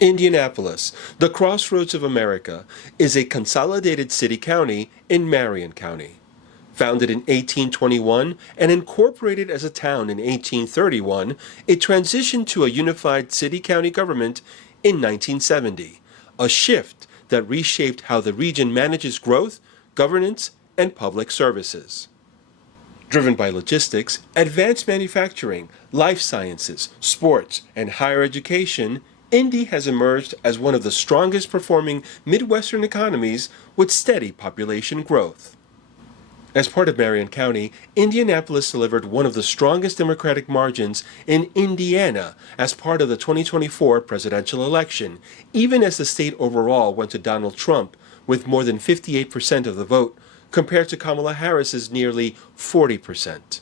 Indianapolis, the crossroads of America, is a consolidated city-county in Marion County. Founded in 1821 and incorporated as a town in 1831, it transitioned to a unified city-county government in 1970, a shift that reshaped how the region manages growth, governance, and public services. Driven by logistics, advanced manufacturing, life sciences, sports, and higher education, Indy has emerged as one of the strongest performing Midwestern economies with steady population growth. As part of Marion County, Indianapolis delivered one of the strongest Democratic margins in Indiana as part of the 2024 presidential election, even as the state overall went to Donald Trump with more than 58% of the vote, compared to Kamala Harris's nearly 40%.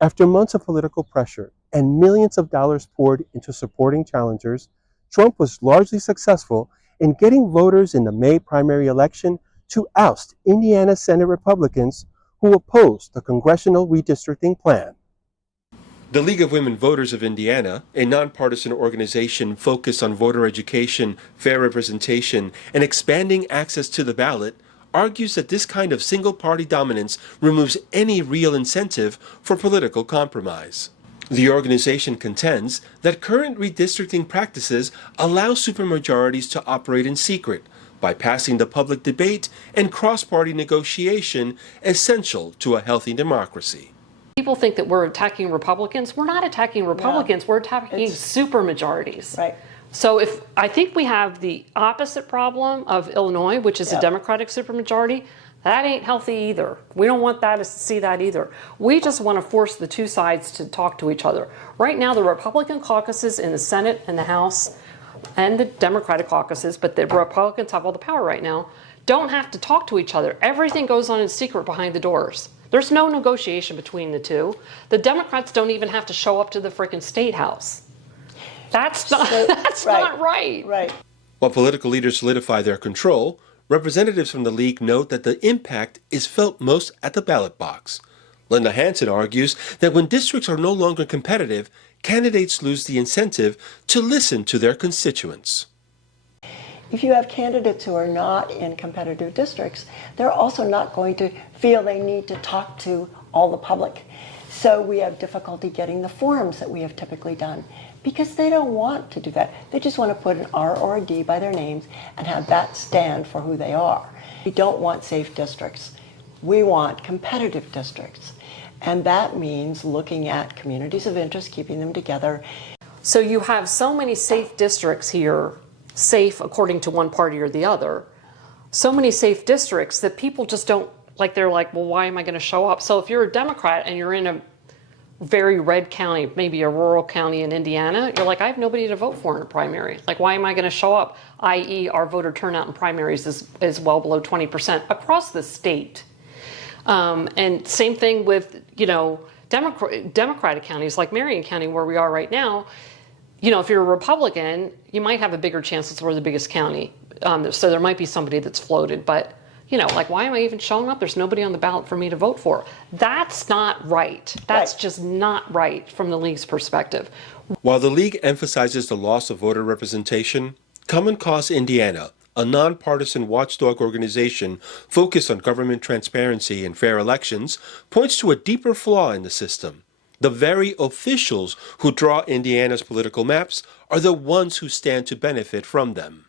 After months of political pressure and millions of dollars poured into supporting challengers, Trump was largely successful in getting voters in the May primary election to oust Indiana Senate Republicans who opposed the congressional redistricting plan. The League of Women Voters of Indiana, a nonpartisan organization focused on voter education, fair representation, and expanding access to the ballot, argues that this kind of single-party dominance removes any real incentive for political compromise. The organization contends that current redistricting practices allow supermajorities to operate in secret, bypassing the public debate and cross-party negotiation essential to a healthy democracy. People think that we're attacking Republicans. We're not attacking Republicans. No, we're attacking supermajorities. Right. So I think we have the opposite problem of Illinois, which is a Democratic supermajority. That ain't healthy either. We don't want that to see that either. We just want to force the two sides to talk to each other. Right now, the Republican caucuses in the Senate and the House and the Democratic caucuses, but the Republicans have all the power right now, don't have to talk to each other. Everything goes on in secret behind the doors. There's no negotiation between the two. The Democrats don't even have to show up to the freaking State House. That's not not right. Right. While political leaders solidify their control, representatives from the league note that the impact is felt most at the ballot box. Linda Hansen argues that when districts are no longer competitive, candidates lose the incentive to listen to their constituents. If you have candidates who are not in competitive districts, they're also not going to feel they need to talk to all the public. So we have difficulty getting the forums that we have typically done because they don't want to do that. They just want to put an R or a D by their names and have that stand for who they are. We don't want safe districts. We want competitive districts. And that means looking at communities of interest, keeping them together. So you have so many safe districts here, safe according to one party or the other, so many safe districts that people just don't, like, they're like, well, why am I going to show up? So if you're a Democrat and you're in a very red county, maybe a rural county in Indiana, you're like, I have nobody to vote for in a primary. Like, why am I going to show up? I.e., our voter turnout in primaries is well below 20% across the state. And same thing with, Democratic counties like Marion County, where we are right now. If you're a Republican, you might have a bigger chance that we're the biggest county. So there might be somebody that's floated, but like, why am I even showing up? There's nobody on the ballot for me to vote for. That's not right. That's just not right from the league's perspective. While the league emphasizes the loss of voter representation, Common Cause Indiana, a nonpartisan watchdog organization focused on government transparency and fair elections, points to a deeper flaw in the system. The very officials who draw Indiana's political maps are the ones who stand to benefit from them.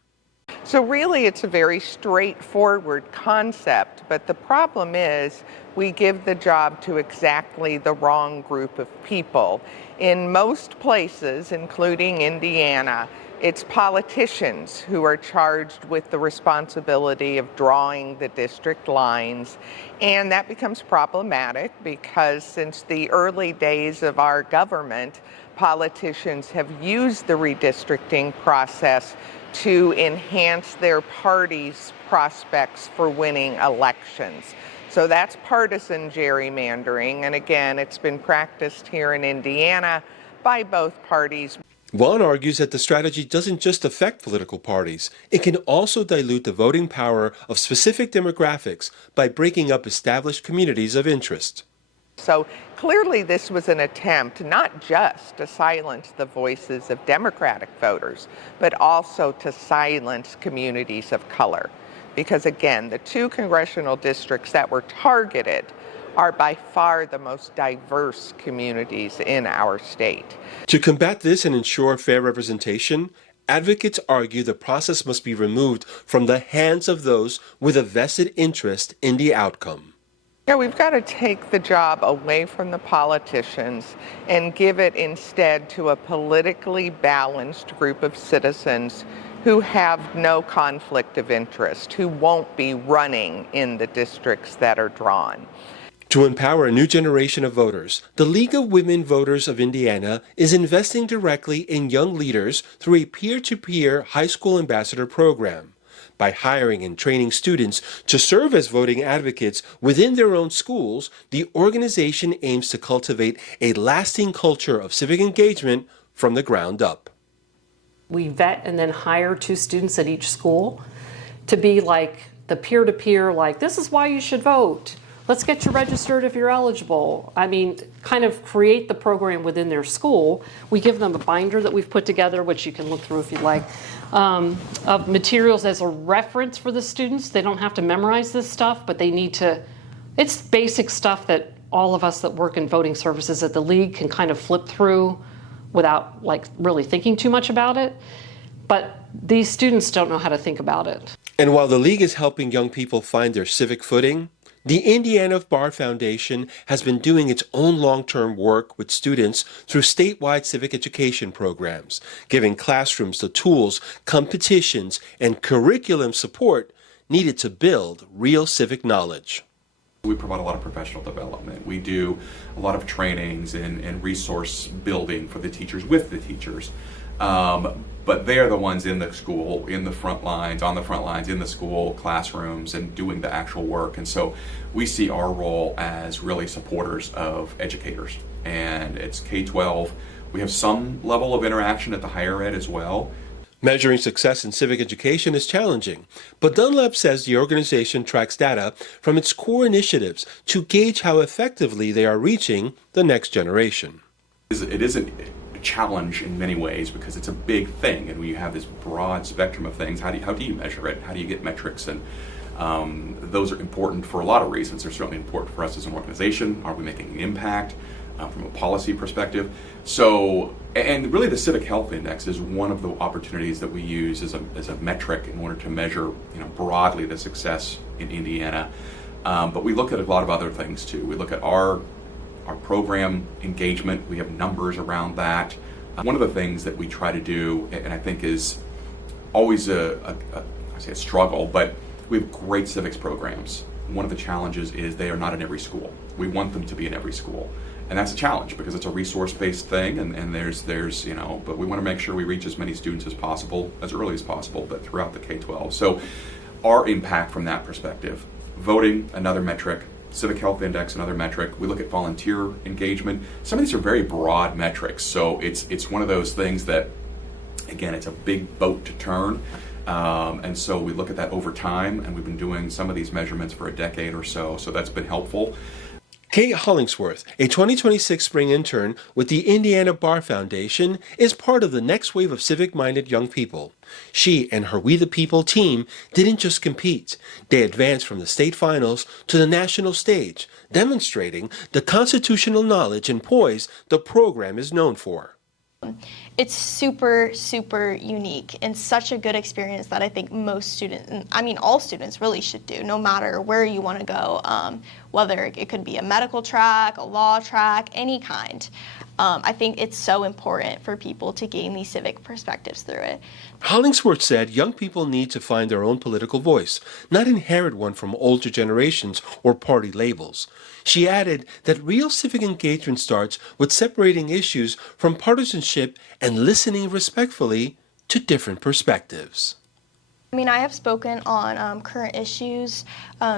So really, it's a very straightforward concept, but the problem is we give the job to exactly the wrong group of people. In most places, including Indiana, it's politicians who are charged with the responsibility of drawing the district lines, and that becomes problematic because since the early days of our government, politicians have used the redistricting process to enhance their party's prospects for winning elections. So that's partisan gerrymandering, and again, it's been practiced here in Indiana by both parties. Vaughn argues that the strategy doesn't just affect political parties, it can also dilute the voting power of specific demographics by breaking up established communities of interest. So clearly this was an attempt not just to silence the voices of Democratic voters, but also to silence communities of color. Because again, the 2 congressional districts that were targeted are by far the most diverse communities in our state. To combat this and ensure fair representation, advocates argue the process must be removed from the hands of those with a vested interest in the outcome. Yeah, we've got to take the job away from the politicians and give it instead to a politically balanced group of citizens who have no conflict of interest, who won't be running in the districts that are drawn. To empower a new generation of voters, the League of Women Voters of Indiana is investing directly in young leaders through a peer-to-peer high school ambassador program. By hiring and training students to serve as voting advocates within their own schools, the organization aims to cultivate a lasting culture of civic engagement from the ground up. We vet and then hire 2 students at each school to be like the peer-to-peer, like, this is why you should vote. Let's get you registered if you're eligible. I mean, kind of create the program within their school. We give them a binder that we've put together, which you can look through if you'd like, of materials as a reference for the students. They don't have to memorize this stuff, but they need to, it's basic stuff that all of us that work in voting services at the League can kind of flip through without like really thinking too much about it. But these students don't know how to think about it. And while the League is helping young people find their civic footing, the Indiana Bar Foundation has been doing its own long-term work with students through statewide civic education programs, giving classrooms the tools, competitions, and curriculum support needed to build real civic knowledge. We provide a lot of professional development. We do a lot of trainings and resource building for the teachers with the teachers. But they're the ones in the school, in the front lines, on the front lines, in the school classrooms and doing the actual work. And so we see our role as really supporters of educators. And it's K-12. We have some level of interaction at the higher ed as well. Measuring success in civic education is challenging, but Dunlap says the organization tracks data from its core initiatives to gauge how effectively they are reaching the next generation. It is a challenge in many ways because it's a big thing, and when you have this broad spectrum of things, how do you measure it? How do you get metrics? And those are important for a lot of reasons. They're certainly important for us as an organization. Are we making an impact from a policy perspective? So, and really the Civic Health Index is one of the opportunities that we use as a metric in order to measure, broadly the success in Indiana. But we look at a lot of other things too. We look at our program engagement. We have numbers around that. One of the things that we try to do, and I think is always I say a struggle, but we have great civics programs. One of the challenges is they are not in every school. We want them to be in every school. And that's a challenge because it's a resource-based thing, and there's but we want to make sure we reach as many students as possible, as early as possible, but throughout the K-12. So our impact from that perspective, voting, another metric, Civic Health Index, another metric. We look at volunteer engagement. Some of these are very broad metrics, so it's one of those things that, again, it's a big boat to turn, and so we look at that over time, and we've been doing some of these measurements for a decade or so that's been helpful. Kate Hollingsworth, a 2026 spring intern with the Indiana Bar Foundation, is part of the next wave of civic-minded young people. She and her We the People team didn't just compete. They advanced from the state finals to the national stage, demonstrating the constitutional knowledge and poise the program is known for. It's super, super unique and such a good experience that I think most students, all students really should do, no matter where you want to go, whether it could be a medical track, a law track, any kind. I think it's so important for people to gain these civic perspectives through it. Hollingsworth said young people need to find their own political voice, not inherit one from older generations or party labels. She added that real civic engagement starts with separating issues from partisanship and listening respectfully to different perspectives. I mean, I have spoken on current issues,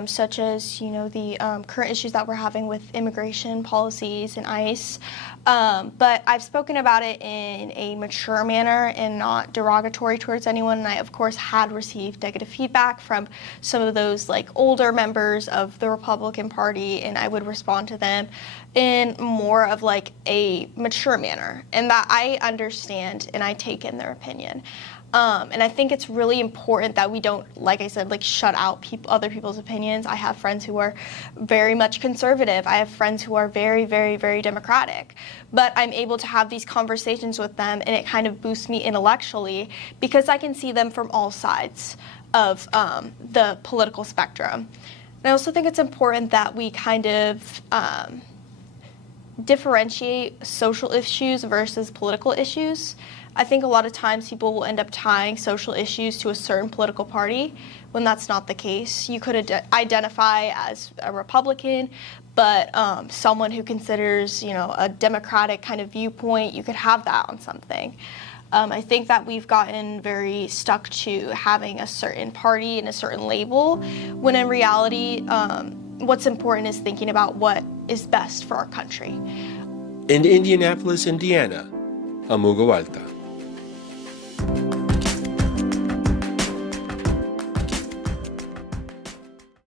such as, the current issues that we're having with immigration policies and ICE. But I've spoken about it in a mature manner and not derogatory towards anyone. And I, of course, had received negative feedback from some of those older members of the Republican Party, and I would respond to them in more of a mature manner, and that I understand and I take in their opinion. And I think it's really important that we don't, like I said, shut out other people's opinions. I have friends who are very much conservative. I have friends who are very, very, very democratic. But I'm able to have these conversations with them, and it kind of boosts me intellectually because I can see them from all sides of the political spectrum. And I also think it's important that we kind of differentiate social issues versus political issues. I think a lot of times people will end up tying social issues to a certain political party when that's not the case. You could identify as a Republican, but someone who considers, a Democratic kind of viewpoint, you could have that on something. I think that we've gotten very stuck to having a certain party and a certain label, when in reality, what's important is thinking about what is best for our country. In Indianapolis, Indiana, Amugo Alta.